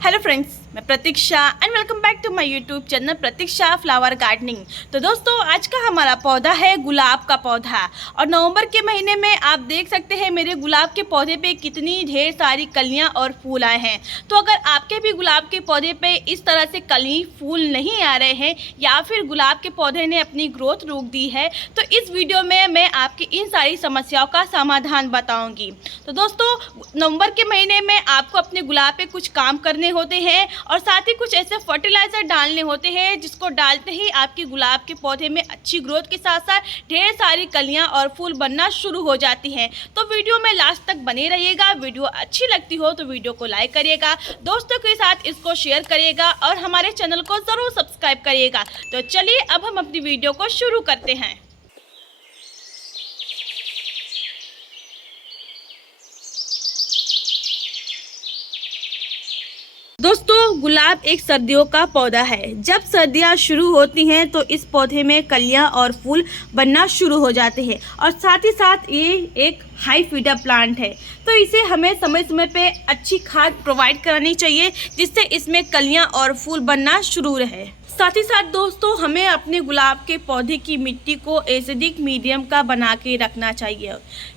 Hello friends, मैं Pratiksha and welcome back to my YouTube channel Pratiksha flower gardening. तो दोस्तों, आज का हमारा पौधा है गुलाब का पौधा। और नवंबर के महीने में आप देख सकते हैं मेरे गुलाब के पौधे पे कितनी ढेर सारी कलियां और फूल आए हैं। तो अगर आपके भी गुलाब के पौधे पे इस तरह से कली फूल नहीं आ रहे हैं या फिर गुलाब के पौधे ने अपनी ग्रोथ रोक दी है, तो इस वीडियो में मैं आपकी इन सारी समस्याओं का समाधान बताऊँगी। तो दोस्तों, नवंबर के महीने में आपको अपने गुलाब पे कुछ काम करने होते हैं और साथ ही कुछ ऐसे फर्टिलाइज़र डालने होते हैं जिसको डालते ही आपके गुलाब के पौधे में अच्छी ग्रोथ के साथ साथ ढेर सारी कलियां और फूल बनना शुरू हो जाती हैं। तो वीडियो में लास्ट तक बने रहिएगा। वीडियो अच्छी लगती हो तो वीडियो को लाइक करिएगा, दोस्तों के साथ इसको शेयर करिएगा और हमारे चैनल को ज़रूर सब्सक्राइब करिएगा। तो चलिए अब हम अपनी वीडियो को शुरू करते हैं। दोस्तों, गुलाब एक सर्दियों का पौधा है। जब सर्दियां शुरू होती हैं तो इस पौधे में कलियां और फूल बनना शुरू हो जाते हैं और साथ ही साथ ये एक हाई फीडर प्लांट है। तो इसे हमें समय समय पे अच्छी खाद प्रोवाइड करानी चाहिए जिससे इसमें कलियां और फूल बनना शुरू रहे। साथ ही साथ दोस्तों, हमें अपने गुलाब के पौधे की मिट्टी को एसिडिक मीडियम का बना के रखना चाहिए,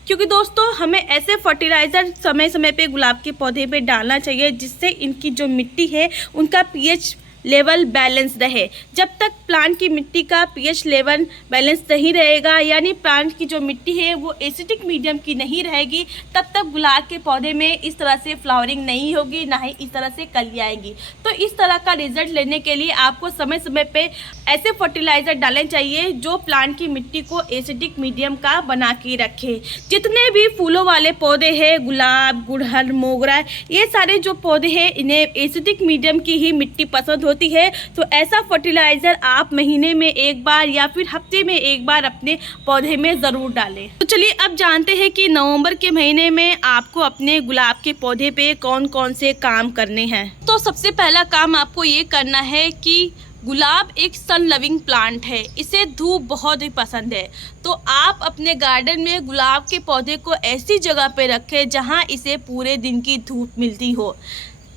क्योंकि दोस्तों हमें ऐसे फर्टिलाइज़र समय समय पे गुलाब के पौधे पे डालना चाहिए जिससे इनकी जो मिट्टी है उनका पीएच लेवल बैलेंस रहे। जब तक प्लांट की मिट्टी का पीएच लेवल बैलेंस नहीं रहेगा, यानी प्लांट की जो मिट्टी है वो एसिडिक मीडियम की नहीं रहेगी, तब तक गुलाब के पौधे में इस तरह से फ्लावरिंग नहीं होगी, ना ही इस तरह से कली आएगी। तो इस तरह का रिजल्ट लेने के लिए आपको समय समय पे ऐसे फर्टिलाइज़र डालने चाहिए जो प्लांट की मिट्टी को एसिडिक मीडियम का बना के रखे। जितने भी फूलों वाले पौधे हैं, गुलाब, गुड़हल, मोगरा, ये सारे जो पौधे हैं इन्हें एसिडिक मीडियम की ही मिट्टी पसंद होती है। तो ऐसा फर्टिलाइज़र आप महीने में एक बार या फिर हफ्ते में एक बार अपने पौधे में ज़रूर डालें। तो चलिए अब जानते हैं कि नवंबर के महीने में आपको अपने गुलाब के पौधे पे कौन कौन से काम करने हैं। तो सबसे पहला काम आपको ये करना है कि गुलाब एक सन लविंग प्लांट है, इसे धूप बहुत ही पसंद है। तो आप अपने गार्डन में गुलाब के पौधे को ऐसी जगह पे रखें जहां इसे पूरे दिन की धूप मिलती हो,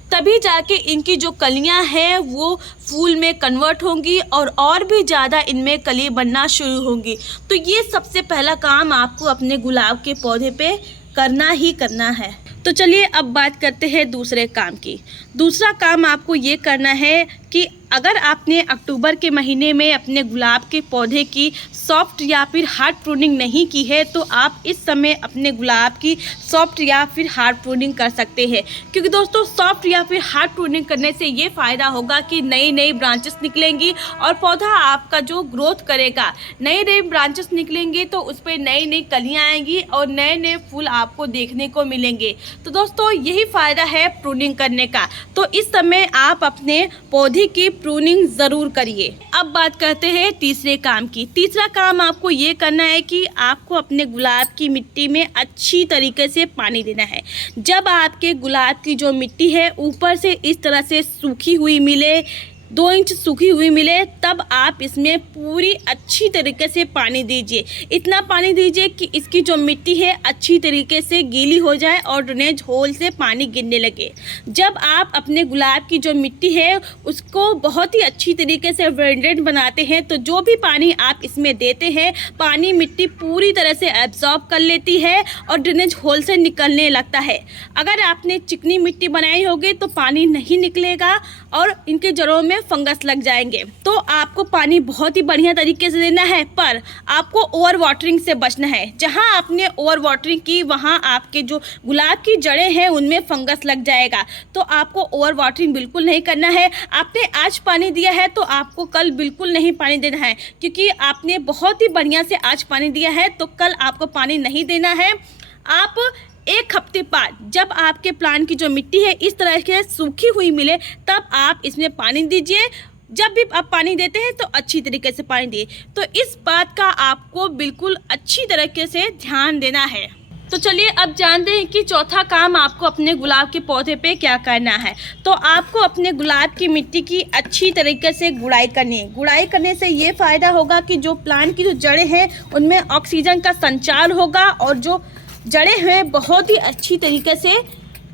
तभी जाके इनकी जो कलियां हैं वो फूल में कन्वर्ट होंगी और भी ज़्यादा इनमें कली बनना शुरू होंगी। तो ये सबसे पहला काम आपको अपने गुलाब के पौधे पे करना ही करना है। तो चलिए अब बात करते हैं दूसरे काम की। दूसरा काम आपको ये करना है कि अगर आपने अक्टूबर के महीने में अपने गुलाब के पौधे की सॉफ्ट या फिर हार्ड प्रूनिंग नहीं की है, तो आप इस समय अपने गुलाब की सॉफ्ट या फिर हार्ड प्रूनिंग कर सकते हैं। क्योंकि दोस्तों, सॉफ्ट या फिर हार्ड प्रूनिंग करने से ये फ़ायदा होगा कि नई नई ब्रांचेस निकलेंगी और पौधा आपका जो ग्रोथ करेगा, नई नई ब्रांचेस निकलेंगी तो उस पर नई नई कलियाँ आएंगी और नए नए फूल आपको देखने को मिलेंगे। तो दोस्तों, यही फ़ायदा है प्रूनिंग करने का। तो इस समय आप अपने पौधे की प्रूनिंग ज़रूर करिए। अब बात करते हैं तीसरे काम की। तीसरा काम आपको ये करना है कि आपको अपने गुलाब की मिट्टी में अच्छी तरीके से पानी देना है। जब आपके गुलाब की जो मिट्टी है ऊपर से इस तरह से सूखी हुई मिले, 2 इंच सूखी हुई मिले, तब आप इसमें पूरी अच्छी तरीके से पानी दीजिए। इतना पानी दीजिए कि इसकी जो मिट्टी है अच्छी तरीके से गीली हो जाए और ड्रेनेज होल से पानी गिरने लगे। जब आप अपने गुलाब की जो मिट्टी है उसको बहुत ही अच्छी तरीके से ड्रेनेज बनाते हैं, तो जो भी पानी आप इसमें देते हैं, पानी मिट्टी पूरी तरह से एब्जॉर्ब कर लेती है और ड्रेनेज होल से निकलने लगता है। अगर आपने चिकनी मिट्टी बनाई होगी तो पानी नहीं निकलेगा और इनके जड़ों में फंगस लग जाएंगे। तो आपको पानी बहुत ही बढ़िया तरीके से देना है, पर आपको ओवर वाटरिंग से बचना है। जहां आपने ओवर वाटरिंग की वहां आपके जो गुलाब की जड़ें हैं उनमें फंगस लग जाएगा। तो आपको ओवर वाटरिंग बिल्कुल नहीं करना है। आपने आज पानी दिया है तो आपको कल बिल्कुल नहीं पानी देना है, क्योंकि आपने बहुत ही बढ़िया से आज पानी दिया है तो कल आपको पानी नहीं देना है। आप 1 हफ्ते बाद जब आपके प्लांट की जो मिट्टी है इस तरह के सूखी हुई मिले, तब आप इसमें पानी दीजिए। जब भी आप पानी देते हैं तो अच्छी तरीके से पानी दिए। तो इस बात का आपको बिल्कुल अच्छी तरीके से ध्यान देना है। तो चलिए अब जानते हैं कि चौथा काम आपको अपने गुलाब के पौधे पे क्या करना है। तो आपको अपने गुलाब की मिट्टी की अच्छी तरीके से गुड़ाई करनी है। गुड़ाई करने से ये फ़ायदा होगा कि जो प्लांट की जो जड़ें हैं उनमें ऑक्सीजन का संचार होगा और जो जड़ें हैं बहुत ही अच्छी तरीके से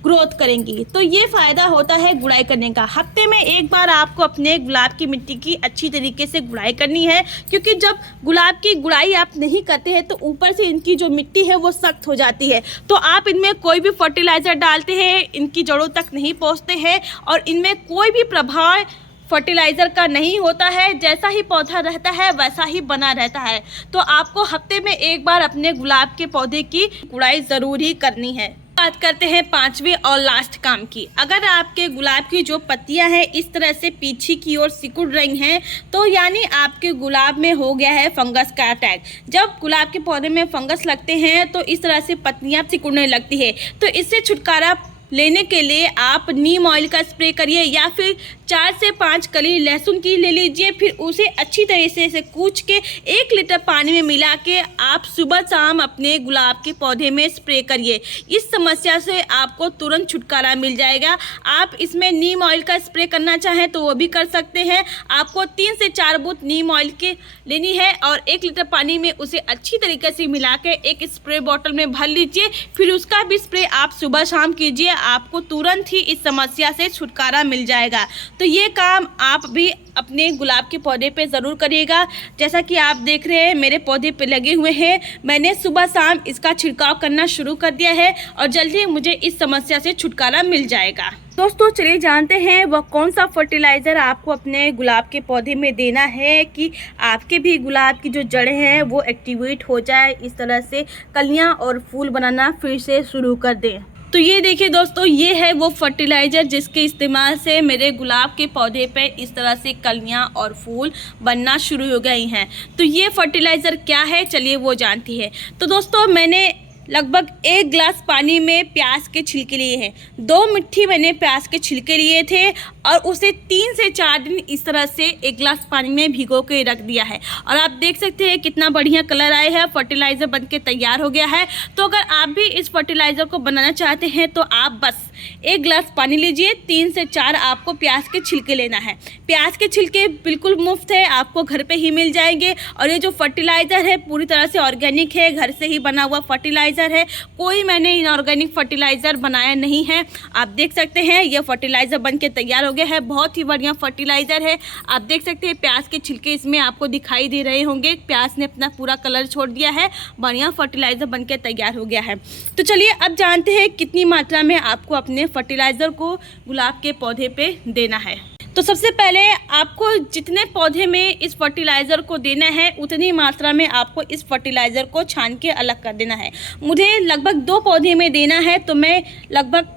ग्रोथ करेंगी। तो ये फ़ायदा होता है गुड़ाई करने का। हफ्ते में एक बार आपको अपने गुलाब की मिट्टी की अच्छी तरीके से गुड़ाई करनी है, क्योंकि जब गुलाब की गुड़ाई आप नहीं करते हैं तो ऊपर से इनकी जो मिट्टी है वो सख्त हो जाती है। तो आप इनमें कोई भी फर्टिलाइज़र डालते हैं, इनकी जड़ों तक नहीं पहुँचते हैं और इनमें कोई भी प्रभाव फर्टिलाइज़र का नहीं होता है। जैसा ही पौधा रहता है वैसा ही बना रहता है। तो आपको हफ्ते में एक बार अपने गुलाब के पौधे की गुड़ाई ज़रूर ही करनी है। बात करते हैं पांचवें और लास्ट काम की। अगर आपके गुलाब की जो पत्तियां हैं इस तरह से पीछे की ओर सिकुड़ रही हैं, तो यानी आपके गुलाब में हो गया है फंगस का अटैक। जब गुलाब के पौधे में फंगस लगते हैं तो इस तरह से पत्तियां सिकुड़ने लगती है। तो इससे छुटकारा लेने के लिए आप नीम ऑयल का स्प्रे करिए या फिर 4 से 5 कली लहसुन की ले लीजिए। फिर उसे अच्छी तरीके से कूच के 1 लीटर पानी में मिला के आप सुबह शाम अपने गुलाब के पौधे में स्प्रे करिए। इस समस्या से आपको तुरंत छुटकारा मिल जाएगा। आप इसमें नीम ऑयल का स्प्रे करना चाहें तो वो भी कर सकते हैं। आपको 3 से 4 बूंद नीम ऑयल के लेनी है और 1 लीटर पानी में उसे अच्छी तरीके से मिला के एक स्प्रे बॉटल में भर लीजिए। फिर उसका भी स्प्रे आप सुबह शाम कीजिए। आपको तुरंत ही इस समस्या से छुटकारा मिल जाएगा। तो ये काम आप भी अपने गुलाब के पौधे पे ज़रूर करिएगा। जैसा कि आप देख रहे हैं मेरे पौधे पे लगे हुए हैं, मैंने सुबह शाम इसका छिड़काव करना शुरू कर दिया है और जल्दी मुझे इस समस्या से छुटकारा मिल जाएगा। दोस्तों चलिए जानते हैं वह कौन सा फर्टिलाइज़र आपको अपने गुलाब के पौधे में देना है कि आपके भी गुलाब की जो जड़ें हैं वो एक्टिवेट हो जाए, इस तरह से कलियाँ और फूल बनाना फिर से शुरू कर दें। तो ये देखिए दोस्तों, ये है वो फर्टिलाइज़र जिसके इस्तेमाल से मेरे गुलाब के पौधे पे इस तरह से कलियाँ और फूल बनना शुरू हो गई हैं। तो ये फर्टिलाइज़र क्या है चलिए वो जानती है। तो दोस्तों मैंने लगभग 1 गिलास पानी में प्याज के छिलके लिए हैं। 2 मुट्ठी मैंने प्याज के छिलके लिए थे और उसे 3 से 4 दिन इस तरह से 1 गिलास पानी में भिगो के रख दिया है। और आप देख सकते हैं कितना बढ़िया कलर आया है, फर्टिलाइज़र बनके तैयार हो गया है। तो अगर आप भी इस फर्टिलाइज़र को बनाना चाहते हैं तो आप बस 1 गिलास पानी लीजिए, 3 से 4 आपको प्याज के छिलके लेना है। प्याज के छिलके बिल्कुल मुफ्त है, आपको घर पे ही मिल जाएंगे। और ये जो फर्टिलाइज़र है पूरी तरह से ऑर्गेनिक है, घर से ही बना हुआ फर्टिलाइज़र है। कोई मैंने इनऑर्गेनिक फर्टिलाइज़र बनाया नहीं है। आप देख सकते हैं ये फर्टिलाइज़र बन के तैयार हो गया है। बहुत ही बढ़िया फर्टिलाइज़र है। आप देख सकते हैं प्याज के छिलके इसमें आपको दिखाई दे रहे होंगे। प्याज ने अपना पूरा कलर छोड़ दिया है। बढ़िया फर्टिलाइज़र बन के तैयार हो गया है। तो चलिए अब जानते हैं कितनी मात्रा में आपको अपने फर्टिलाइज़र को गुलाब के पौधे पे देना है। तो सबसे पहले आपको जितने पौधे में इस फर्टिलाइज़र को देना है उतनी मात्रा में आपको इस फर्टिलाइज़र को छान के अलग कर देना है। मुझे लगभग 2 पौधे में देना है तो मैं लगभग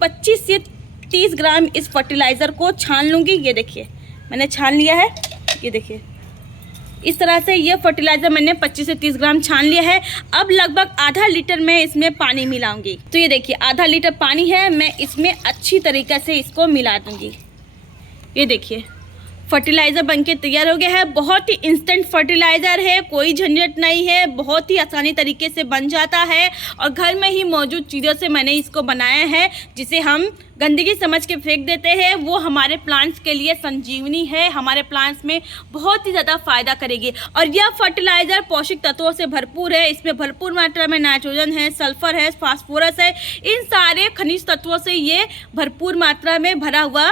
25 से 30 ग्राम इस फर्टिलाइज़र को छान लूँगी। ये देखिए मैंने छान लिया है। ये देखिए इस तरह से ये फर्टिलाइज़र मैंने 25 से 30 ग्राम छान लिया है। अब लगभग आधा लीटर मैं इसमें पानी मिलाऊंगी। तो ये देखिए आधा लीटर पानी है, मैं इसमें अच्छी तरीके से इसको मिला दूंगी। ये देखिए फर्टिलाइज़र बनके तैयार हो गया है। बहुत ही इंस्टेंट फर्टिलाइज़र है, कोई झंझट नहीं है, बहुत ही आसानी तरीके से बन जाता है। और घर में ही मौजूद चीज़ों से मैंने इसको बनाया है, जिसे हम गंदगी समझ के फेंक देते हैं वो हमारे प्लांट्स के लिए संजीवनी है। हमारे प्लांट्स में बहुत ही ज़्यादा फ़ायदा करेगी। और यह फर्टिलाइज़र पौष्टिक तत्वों से भरपूर है। इसमें भरपूर मात्रा में नाइट्रोजन है, सल्फर है, फास्फोरस है। इन सारे खनिज तत्वों से ये भरपूर मात्रा में भरा हुआ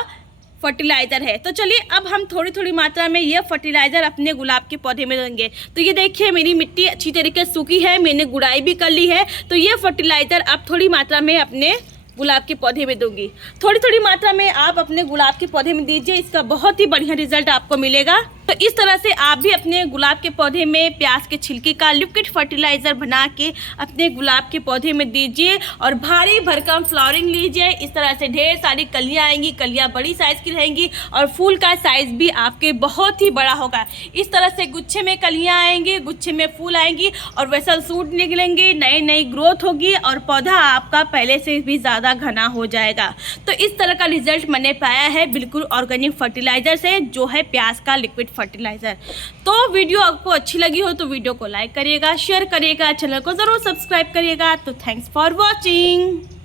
फर्टिलाइज़र है। तो चलिए अब हम थोड़ी थोड़ी मात्रा में ये फर्टिलाइज़र अपने गुलाब के पौधे में देंगे। तो ये देखिए मेरी मिट्टी अच्छी तरीके से सूखी है, मैंने गुड़ाई भी कर ली है। तो ये फर्टिलाइज़र अब थोड़ी मात्रा में अपने गुलाब के पौधे में दूंगी। थोड़ी थोड़ी मात्रा में आप अपने गुलाब के पौधे में दीजिए, इसका बहुत ही बढ़िया रिजल्ट आपको मिलेगा। तो इस तरह से आप भी अपने गुलाब के पौधे में प्याज के छिलके का लिक्विड फर्टिलाइज़र बना के अपने गुलाब के पौधे में दीजिए और भारी भरकम फ्लावरिंग लीजिए। इस तरह से ढेर सारी कलियाँ आएंगी, कलियाँ बड़ी साइज़ की रहेंगी और फूल का साइज़ भी आपके बहुत ही बड़ा होगा। इस तरह से गुच्छे में कलियाँ आएंगी, गुच्छे में फूल आएंगी और वैसा सूट निकलेंगे, नई नई ग्रोथ होगी और पौधा आपका पहले से भी ज़्यादा घना हो जाएगा। तो इस तरह का रिजल्ट मैंने पाया है बिल्कुल ऑर्गेनिक फर्टिलाइज़र से, जो है प्याज का लिक्विड फर्टिलाइज़र। तो वीडियो आपको अच्छी लगी हो तो वीडियो को लाइक करिएगा, शेयर करिएगा, चैनल को ज़रूर सब्सक्राइब करिएगा। तो थैंक्स फॉर वॉचिंग।